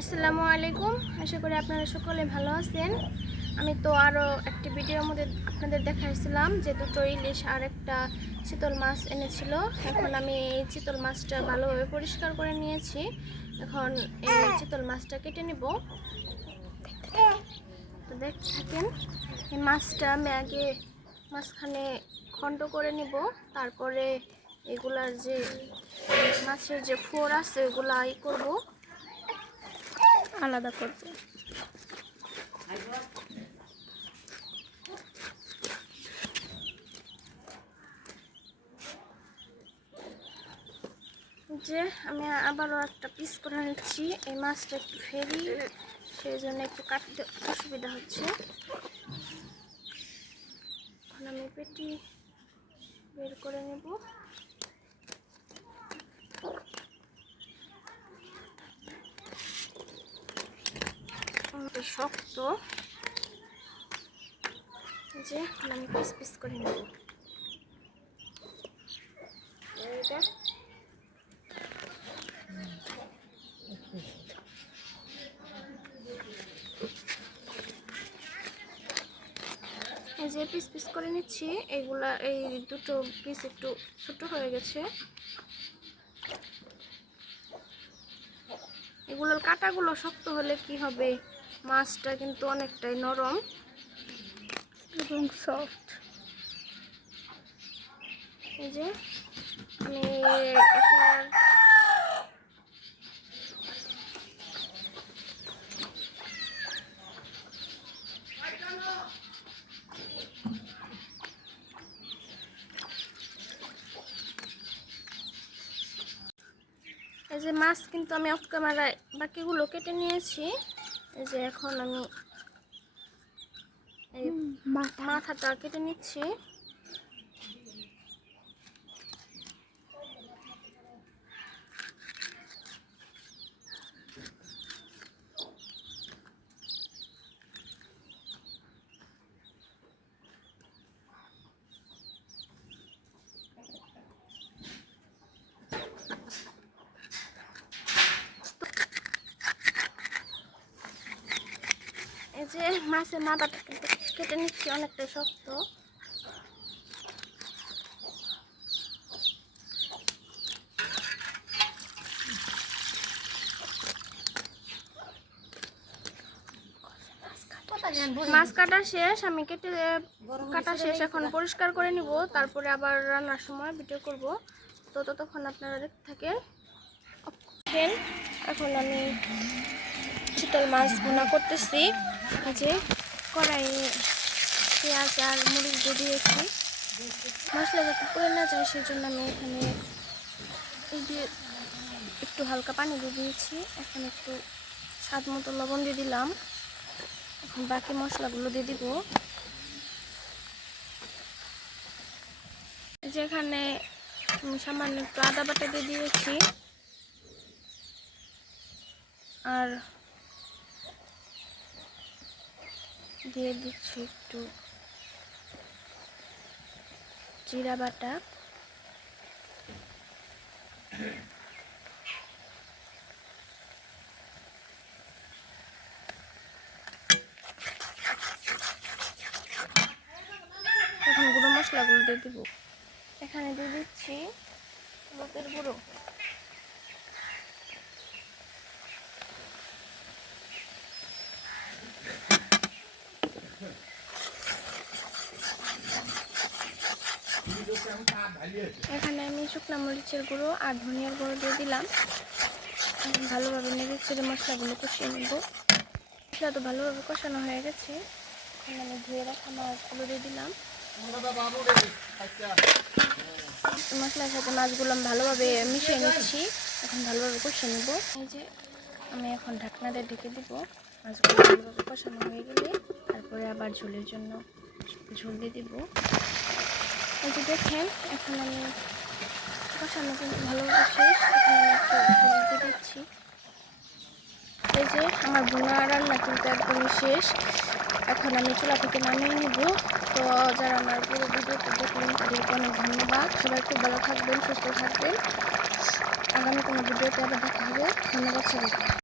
আসসালামু আলাইকুম। আশা করি আপনারা সকলে ভালো আছেন। আমি তো আরও একটি ভিডিওর মধ্যে আপনাদের দেখাইছিলাম যে দুটো ইলিশ আর একটা চিতল মাছ এনেছিল। এখন আমি এই চিতল মাছটা ভালোভাবে পরিষ্কার করে নিয়েছি। এখন এই চিতল মাছটা কেটে নেব। তো দেখতে থাকেন, এই মাছটা আমি আগে মাঝখানে খণ্ড করে নিব। তারপরে এগুলার যে মাছের যে ফোর আছে, ওগুলা ই করব। আলাদা করব। যে আমি আবারও একটা পিস করে নিচ্ছি। এই মাছটা একটু ফেরি সেই জন্য একটু কাটতে অসুবিধা হচ্ছে। এখন আমি পেটি বের করে নেব। শক্ত। যে আমি পিস পিস করে নেব। যে। পিস পিস করে নিচ্ছি। এইগুলা এই দুটো পিস একটু ছোট হয়ে গেছে। এগুলোর কাটাগুলো শক্ত হলে কি হবে? মাছটা কিন্তু অনেকটাই নরম এবং সফট এই যে আমি এই যে মাছ কিন্তু আমি অফ ক্যামেরায় বাকিগুলো কেটে নিয়েছি। এই যে এখন আমি এই মাথাটা কেটে নিচ্ছি। যে মাছের মাথাটা কিন্তু কেটে নিচ্ছি, অনেকটা শক্ত। মাছ কাটা শেষ, আমি কেটে কাটা শেষ, এখন পরিষ্কার করে নিব, তারপরে আবার রান্নার সময় ভিডিও করব। তো ততক্ষণ আপনারা দেখতে থাকেন। এখন আমি চিতল মাছ ভুনা করতেছি। এই যে কড়াই পেঁয়াজ আর মরিচ দিয়ে দিয়েছি। মশলা যাতে পড়ে না যায় সেই জন্য আমি এখানে এই দিয়ে একটু হালকা পানি দিয়ে দিয়েছি। এখন একটু স্বাদ মতো লবণ দিয়ে দিলাম। এখন বাকি মশলাগুলো দিয়ে দিব। যেখানে সামান্য একটু আদা বাটা দিয়ে দিয়েছি। আর দিয়ে দিচ্ছি একটু জিরা বাটা। এখন গুঁড়ো মশলাগুলো দিয়ে দিব। এখানে দিয়ে দিচ্ছি হলুদের গুঁড়ো। এখানে আমি শুকনো মরিচের গুঁড়ো আর ধনিয়ার গুঁড়ো দিয়ে দিলাম। ভালোভাবে নেড়ে ছেড়ে মশলাগুলো কষিয়ে নেব। মশলা তো ভালোভাবে কষানো হয়ে গেছে। এখন আমি ধুয়ে রাখা মাছগুলো দিয়ে দিলাম। মশলার সাথে মাছগুলো আমি ভালোভাবে মিশিয়ে নিচ্ছি। এখন ভালোভাবে কষিয়ে নেব। এই যে আমি এখন ঢাকনা দিয়ে ঢেকে দিব। মাছগুলো ভালোভাবে কষানো হয়ে গেলে তারপরে আবার ঝোলের জন্য ঝোল দিয়ে দিব। এই যে দেখেন, এখন আমি কষানো কিন্তু এখন দিচ্ছি। এই যে আমার বোনা রান্না কিন্তু একদমই শেষ। এখন আমি চুলা থেকে নামিয়ে নিব। তো যারা আমার পুরো ভিডিওটা দেখলেন, তাদেরকে অনেক ধন্যবাদ। সবাই খুব ভালো থাকবেন, সুস্থ থাকবেন। আগামী কোনো ভিডিওতে আবার দেখা হবে। ধন্যবাদ সবাইকে।